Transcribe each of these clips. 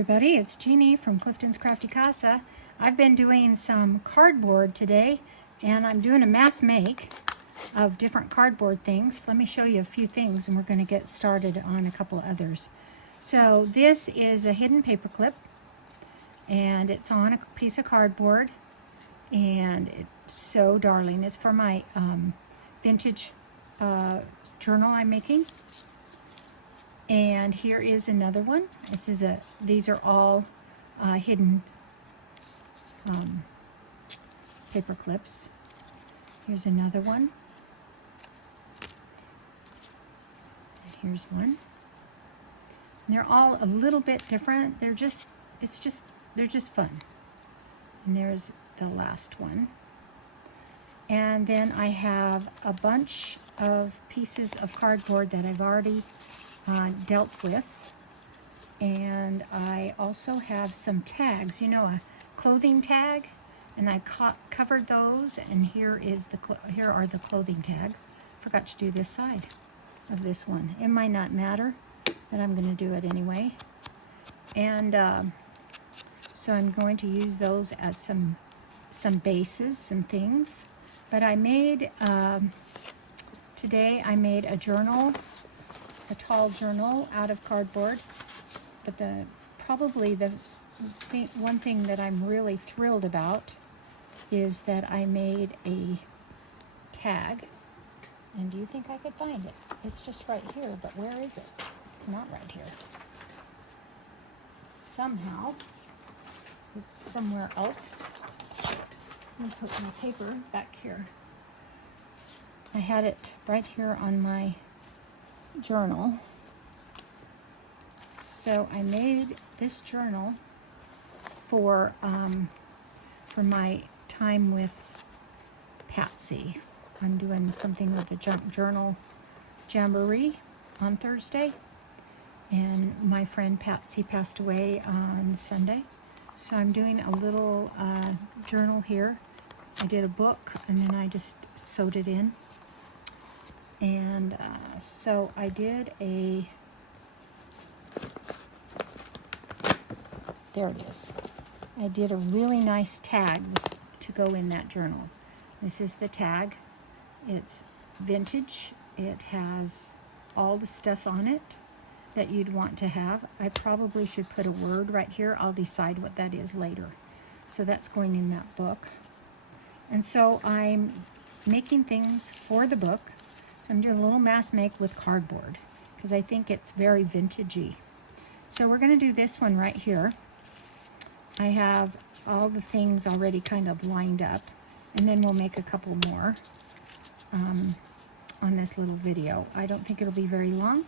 everybody, it's Jeannie from Clifton's Crafty Casa. I've been doing some cardboard today, and I'm doing a mass make of different cardboard things. Let me show you a few things, and we're going to get started on a couple others. So this is a hidden paper clip, and it's on a piece of cardboard, and it's so darling. It's for my vintage journal I'm making. And here is another one. These are all hidden paper clips. Here's another one. Here's one. And they're all a little bit different. They're just fun. And there's the last one. And then I have a bunch of pieces of cardboard that I've already dealt with, and I also have some tags, a clothing tag, and I covered those, and here are the clothing tags. Forgot to do this side of this one. It might not matter, but I'm going to do it anyway. And so I'm going to use those as some bases and things. But I made today I made a journal, a tall journal out of cardboard. But probably the one thing that I'm really thrilled about is that I made a tag. And do you think I could find it? It's just right here, but where is it? It's not right here. Somehow, it's somewhere else. Let me put my paper back here. I had it right here on my journal. So I made this journal for my time with Patsy. I'm doing something with the journal jamboree on Thursday, and my friend Patsy passed away on Sunday. So I'm doing a little journal here. I did a book, and then I just sewed it in. And so I did there it is. I did a really nice tag to go in that journal. This is the tag. It's vintage. It has all the stuff on it that you'd want to have. I probably should put a word right here. I'll decide what that is later. So that's going in that book. And so I'm making things for the book. So I'm doing a little mass make with cardboard because I think it's very vintagey. So we're going to do this one right here. I have all the things already kind of lined up, and then we'll make a couple more on this little video. I don't think it'll be very long,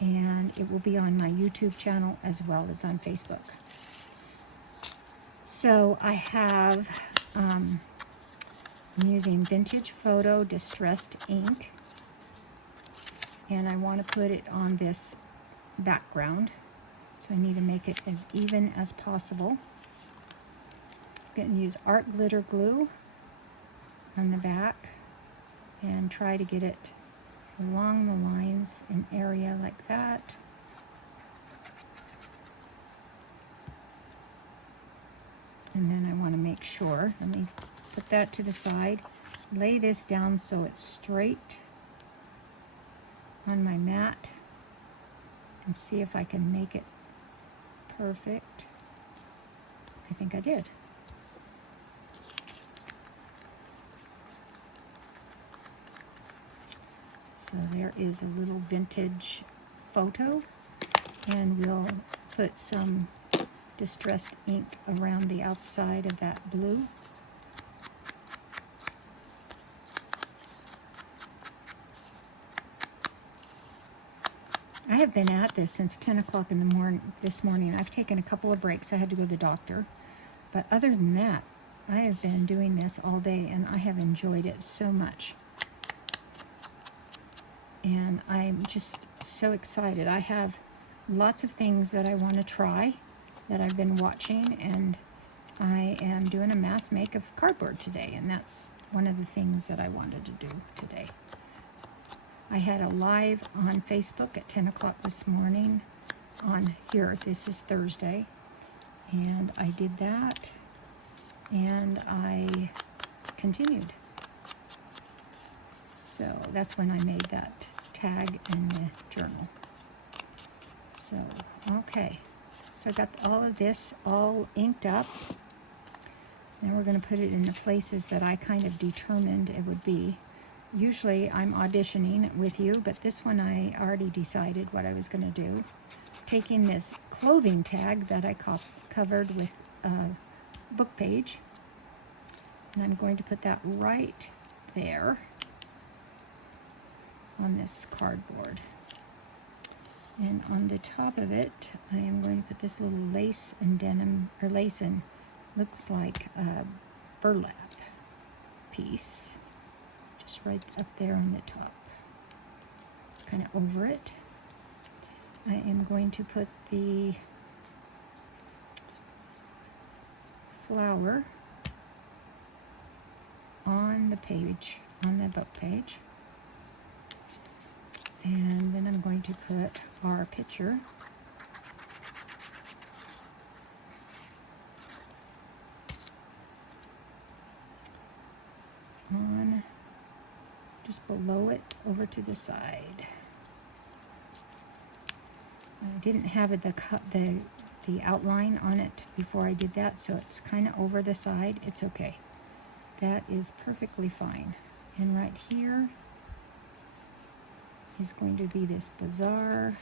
and it will be on my YouTube channel as well as on Facebook. So I have I'm using Vintage Photo Distressed ink, and I want to put it on this background, so I need to make it as even as possible. I'm going to use art glitter glue on the back and try to get it along the lines, an area like that. And then I want to make sure, let me put that to the side, lay this down so it's straight on my mat, and see if I can make it perfect. I think I did. So there is a little vintage photo, and we'll put some distressed ink around the outside of that blue. I have been at this since 10 o'clock in the morning this morning. I've taken a couple of breaks. I had to go to the doctor. But other than that, I have been doing this all day, and I have enjoyed it so much. And I'm just so excited. I have lots of things that I want to try that I've been watching, and I am doing a mass make of cardboard today, and that's one of the things that I wanted to do today. I had a live on Facebook at 10 o'clock this morning on here. This is Thursday, and I did that, and I continued. So that's when I made that tag in the journal. So, okay. So I got all of this all inked up. Now we're going to put it in the places that I kind of determined it would be. Usually I'm auditioning with you, but this one I already decided what I was going to do. Taking this clothing tag that I covered with a book page, and I'm going to put that right there on this cardboard. And on the top of it, I am going to put this little lace and denim, or lace and looks like a burlap piece, just right up there on the top, kind of over it. I am going to put the flower on the page, on the book page. And then I'm going to put our picture on just below it over to the side. I didn't have the outline on it before I did that, so it's kind of over the side. It's okay. That is perfectly fine. And right here is going to be this bazaar.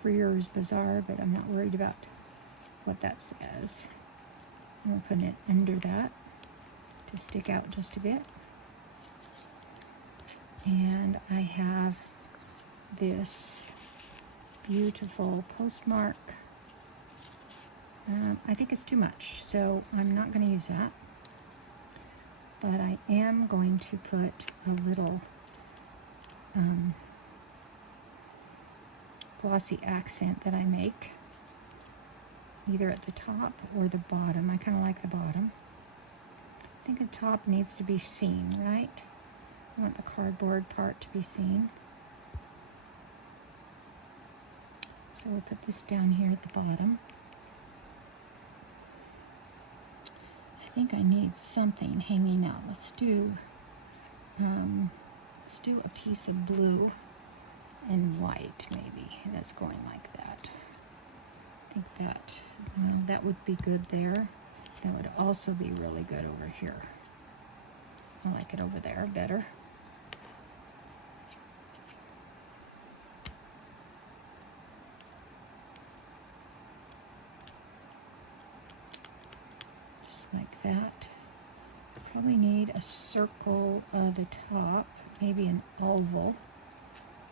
Freer's Bazaar, but I'm not worried about what that says. I'm going to put it under that to stick out just a bit. And I have this beautiful postmark. I think it's too much, so I'm not going to use that. But I am going to put a little glossy accent that I make, either at the top or the bottom. I kind of like the bottom. I think the top needs to be seen, right? I want the cardboard part to be seen. So we'll put this down here at the bottom. I think I need something hanging out. Let's do a piece of blue and white, maybe. That's going like that. I think that, that would be good there. That would also be really good over here. I like it over there better. Just like that. Probably need a circle at the top, maybe an oval.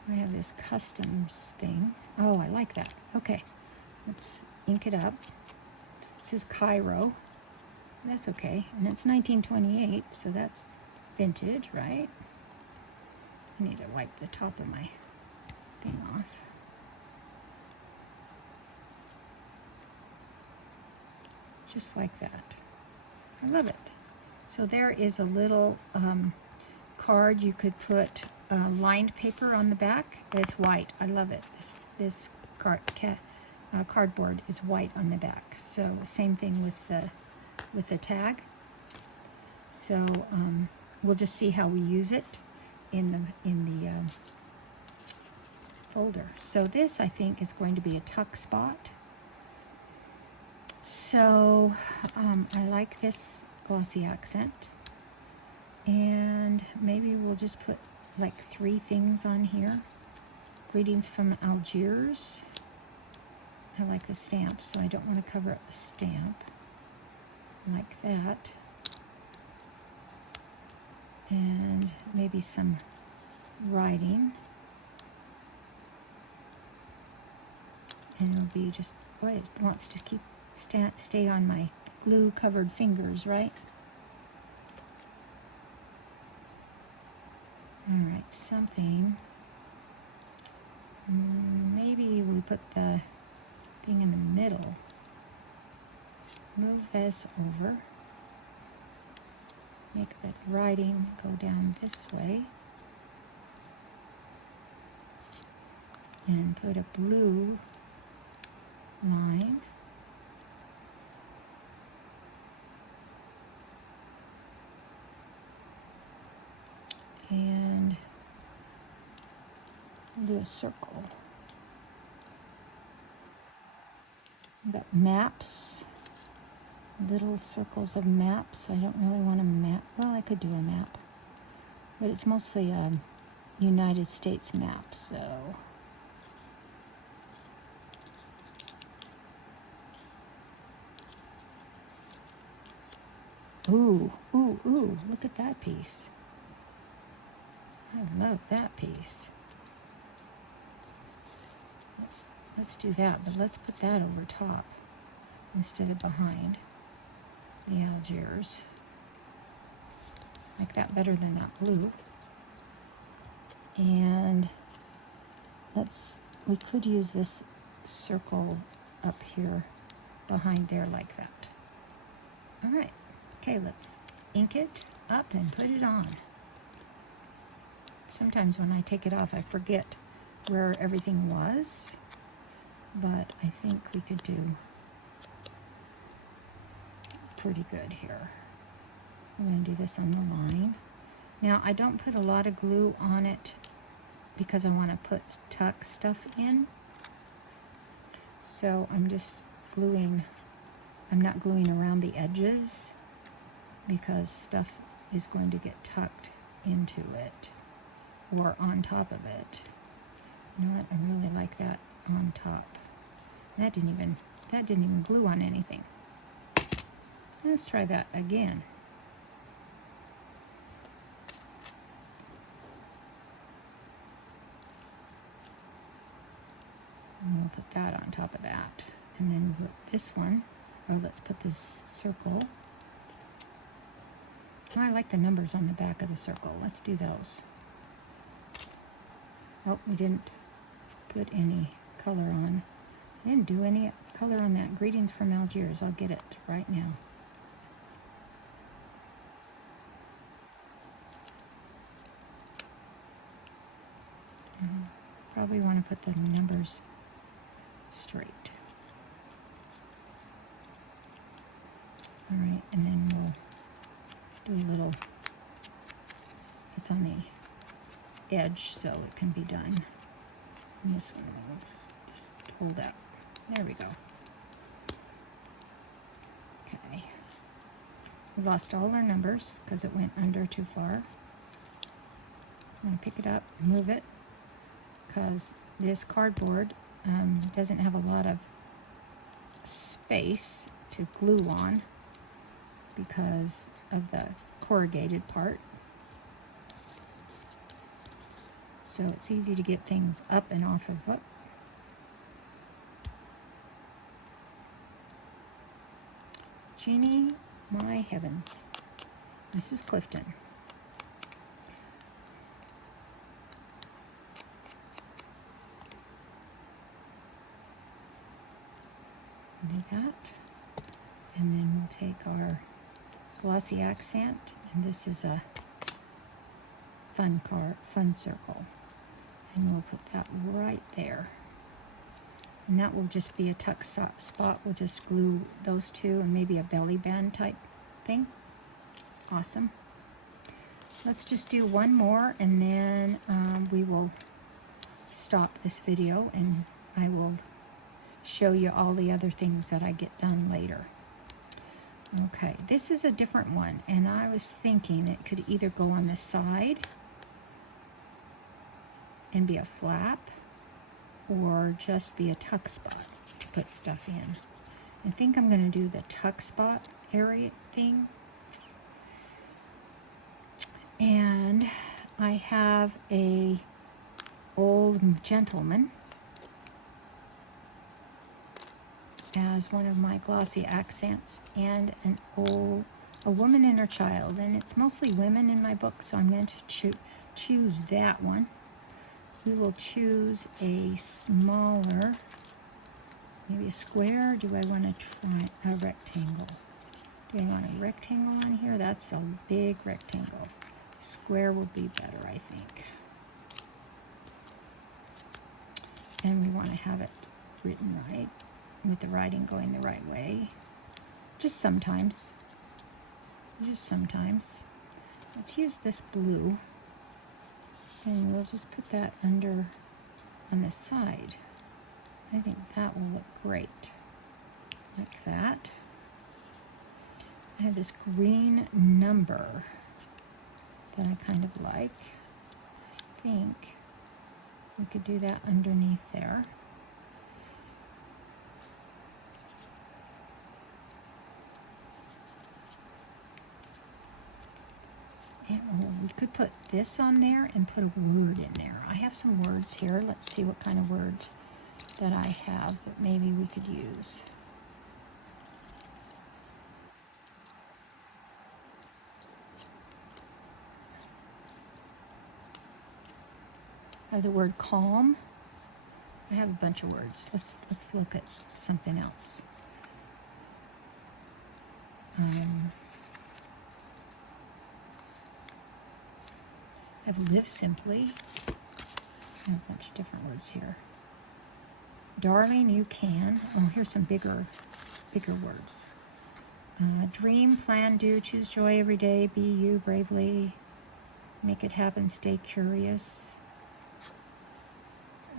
I have this customs thing. Oh, I like that. Okay, let's ink it up. This is Cairo. That's okay, and it's 1928, so that's vintage, right? I need to wipe the top of my thing off. Just like that. I love it. So there is a little card. You could put lined paper on the back. It's white. I love it. This cardboard is white on the back. So same thing with the tag. So we'll just see how we use it in the folder. So this, I think, is going to be a tuck spot. So I like this glossy accent, and maybe we'll just put like 3 things on here. Greetings from Algiers. I like the stamp, so I don't want to cover up the stamp. Like that. And maybe some writing. And it'll be just, boy, it wants to keep stay on my glue covered fingers, right? All right, something. Maybe we put the thing in the middle. Move this over. make the writing go down this way. And put a blue line. And do a circle. We've got maps, little circles of maps. I don't really want a map. Well, I could do a map, but it's mostly a United States map, so. Ooh, ooh, ooh, look at that piece. I love that piece. Let's do that, but let's put that over top instead of behind the Algiers. Like that better than that blue. And we could use this circle up here behind there like that. All right, okay, let's ink it up and put it on. Sometimes when I take it off, I forget where everything was, but I think we could do pretty good here. I'm going to do this on the line. Now, I don't put a lot of glue on it because I want to tuck stuff in. So I'm just gluing, I'm not gluing around the edges because stuff is going to get tucked into it or on top of it. You know what? I really like that on top. That didn't even glue on anything. Let's try that again. And we'll put that on top of that. And then put this one, or let's put this circle. Oh, I like the numbers on the back of the circle. Let's do those. Oh, we didn't put any color on. I didn't do any color on that. Greetings from Algiers. I'll get it right now. Probably want to put the numbers straight. All right, and then we'll do a little, it's on the edge so it can be done. And this one we'll just hold up. There we go. Okay. We lost all our numbers because it went under too far. I'm going to pick it up, move it, because this cardboard doesn't have a lot of space to glue on because of the corrugated part. So it's easy to get things up and off of it. Jeannie, my heavens. Mrs. Clifton. Do that. And then we'll take our Glossy Accent, and this is a fun circle. And we'll put that right there. And that will just be a tuck spot. We'll just glue those two and maybe a belly band type thing. Awesome. Let's just do one more and then we will stop this video and I will show you all the other things that I get done later. Okay, this is a different one, and I was thinking it could either go on the side and be a flap or just be a tuck spot to put stuff in. I think I'm going to do the tuck spot area thing. And I have a old gentleman as one of my glossy accents, and a woman and her child, and it's mostly women in my book, so I'm going to choose that one. We will choose a smaller, maybe a square. Do I want to try a rectangle? Do you want a rectangle on here? That's a big rectangle. Square would be better, I think. And we want to have it written right, with the writing going the right way. Just sometimes. Just sometimes. Let's use this blue. And we'll just put that under on the side. I think that will look great. Like that. I have this green number that I kind of like. I think we could do that underneath there. And we could put this on there and put a word in there. I have some words here. Let's see what kind of words that I have that maybe we could use. I have the word calm. I have a bunch of words. Let's look at something else. I have live simply. I have a bunch of different words here. Darling, you can. Oh, here's some bigger words. Dream, plan, do, choose joy every day, be you bravely, make it happen, stay curious.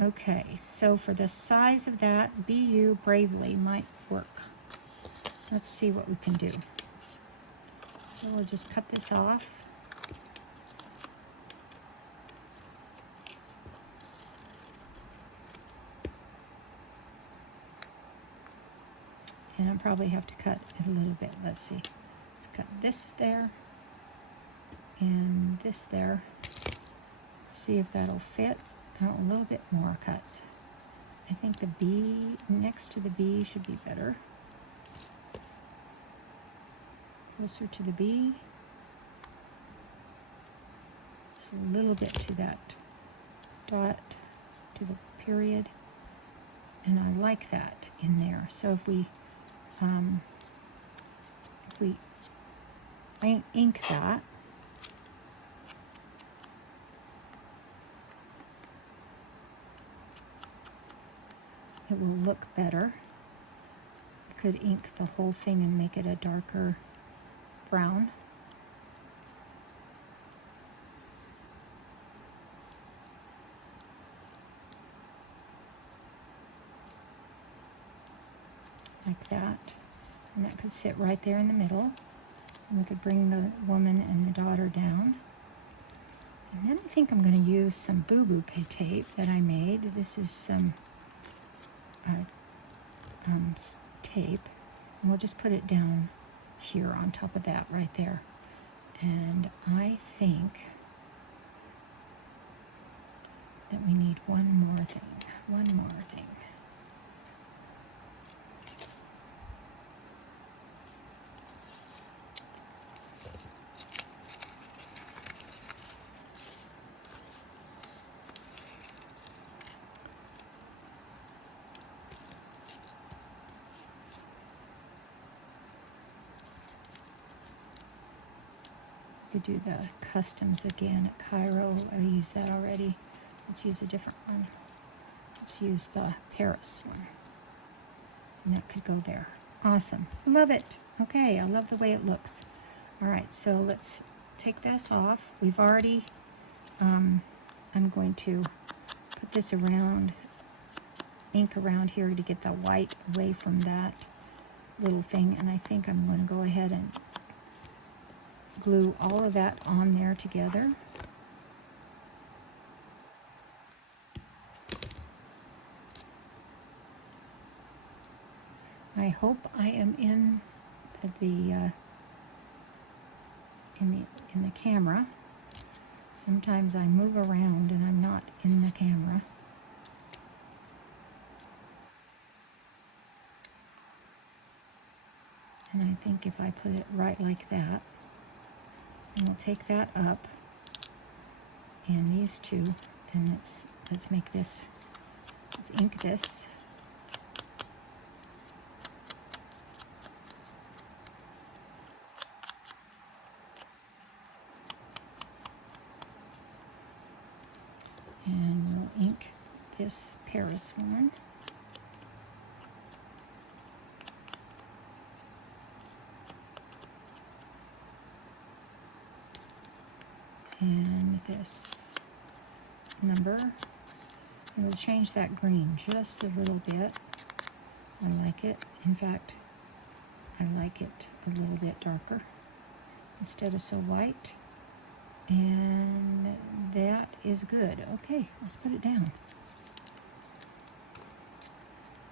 Okay, so for the size of that, be you bravely might work. Let's see what we can do. So we'll just cut this off. And I'll probably have to cut it a little bit. Let's see. Let's cut this there and this there. Let's see if that'll fit. Oh, a little bit more cuts. I think the B next to the B should be better. Closer to the B. Just a little bit to that dot, to the period. And I like that in there. So if we ink that, it will look better. I could ink the whole thing and make it a darker brown. Like that. And that could sit right there in the middle. And we could bring the woman and the daughter down. And then I think I'm going to use some boo-boo tape that I made. This is some tape. And we'll just put it down here on top of that right there. And I think that we need one more thing. One more thing. Do the customs again at Cairo. I used that already. Let's use a different one. Let's use the Paris one. And that could go there. Awesome. Love it. Okay, I love the way it looks. All right, so let's take this off. We've already, I'm going to put this around, ink around here to get the white away from that little thing. And I think I'm going to go ahead and glue all of that on there together. I hope I am in the camera. Sometimes I move around and I'm not in the camera. And I think if I put it right like that, and we'll take that up, and these two, and let's make this, let's ink this. And we'll ink this Paris one. And this number. And we'll change that green just a little bit. I like it. In fact, I like it a little bit darker instead of so white. And that is good. Okay, let's put it down.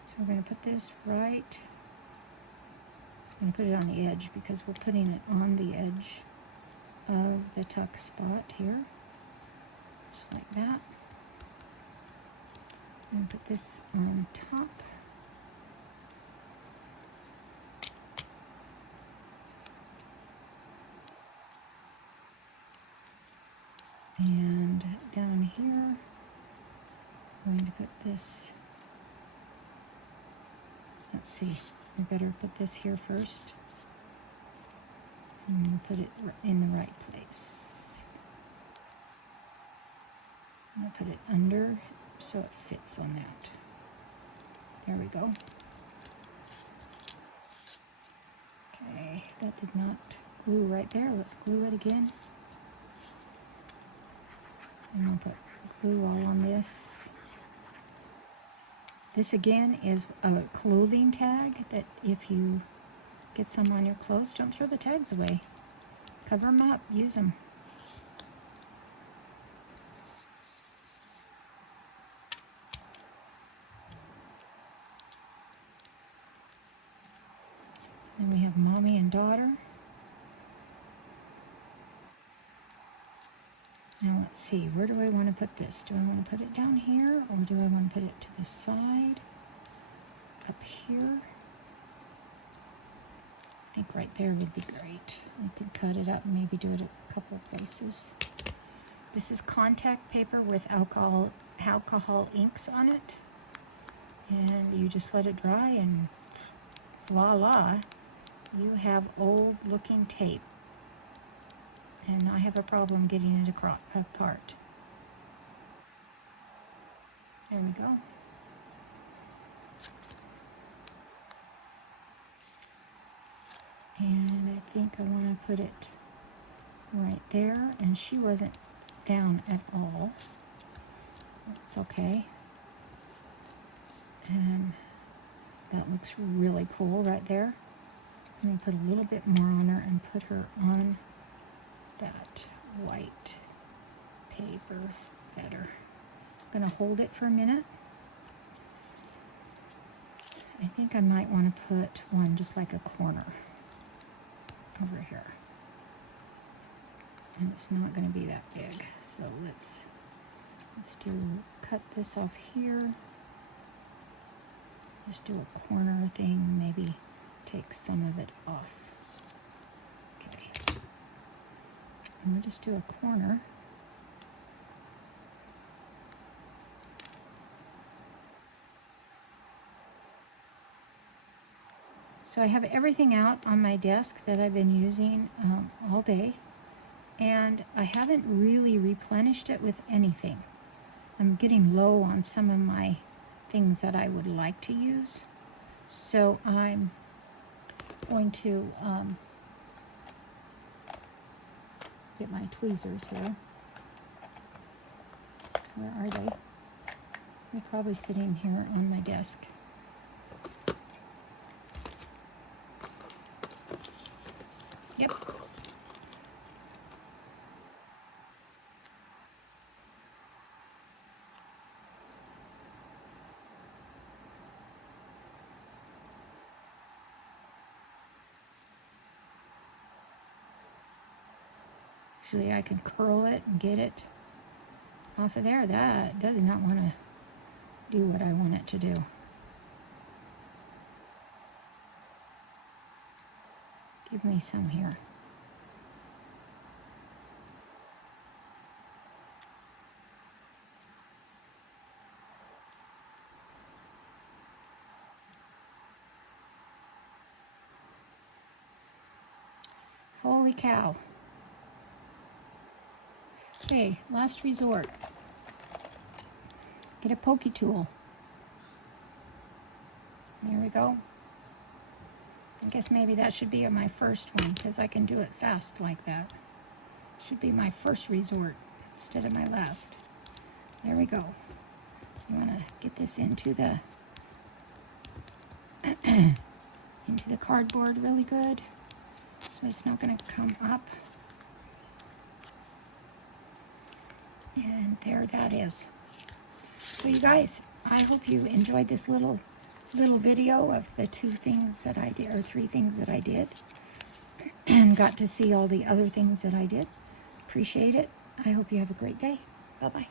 So we're going to put this right. I'm going to put it on the edge because we're putting it on the edge of the tuck spot here. Just like that. I'm going to put this on top. And down here, I'm going to put this, let's see, we better put this here first. And put it in the right place. I'm going to put it under so it fits on that. There we go. Okay, that did not glue right there. Let's glue it again. And I'll put glue all on this. This again is a clothing tag that if you get some on your clothes, don't throw the tags away. Cover them up, use them. Then we have mommy and daughter. Now let's see, where do I want to put this? Do I want to put it down here, or do I want to put it to the side? Up here? I think right there would be great. I could cut it up and maybe do it a couple places. This is contact paper with alcohol inks on it. And you just let it dry and voila, you have old looking tape. And I have a problem getting it apart. There we go. And I think I want to put it right there. And she wasn't down at all. That's okay. And that looks really cool right there. I'm going to put a little bit more on her and put her on that white paper better. I'm going to hold it for a minute. I think I might want to put one just like a corner over here. And it's not going to be that big. So let's cut this off here. Just do a corner thing, maybe take some of it off. Okay. And we'll just do a corner. So I have everything out on my desk that I've been using all day, and I haven't really replenished it with anything. I'm getting low on some of my things that I would like to use. So I'm going to get my tweezers here. Where are they? They're probably sitting here on my desk. Yep. Usually I can curl it and get it off of there. That does not want to do what I want it to do. Give me some here. Holy cow. Okay, last resort. Get a pokey tool. There we go. I guess maybe that should be my first one because I can do it fast like that. Should be my first resort instead of my last. There we go. You want to get this into the into the cardboard really good so it's not going to come up. And there that is. So you guys, I hope you enjoyed this little video of the 2 things that I did, or 3 things that I did, and got to see all the other things that I did. Appreciate it. I hope you have a great day. Bye-bye.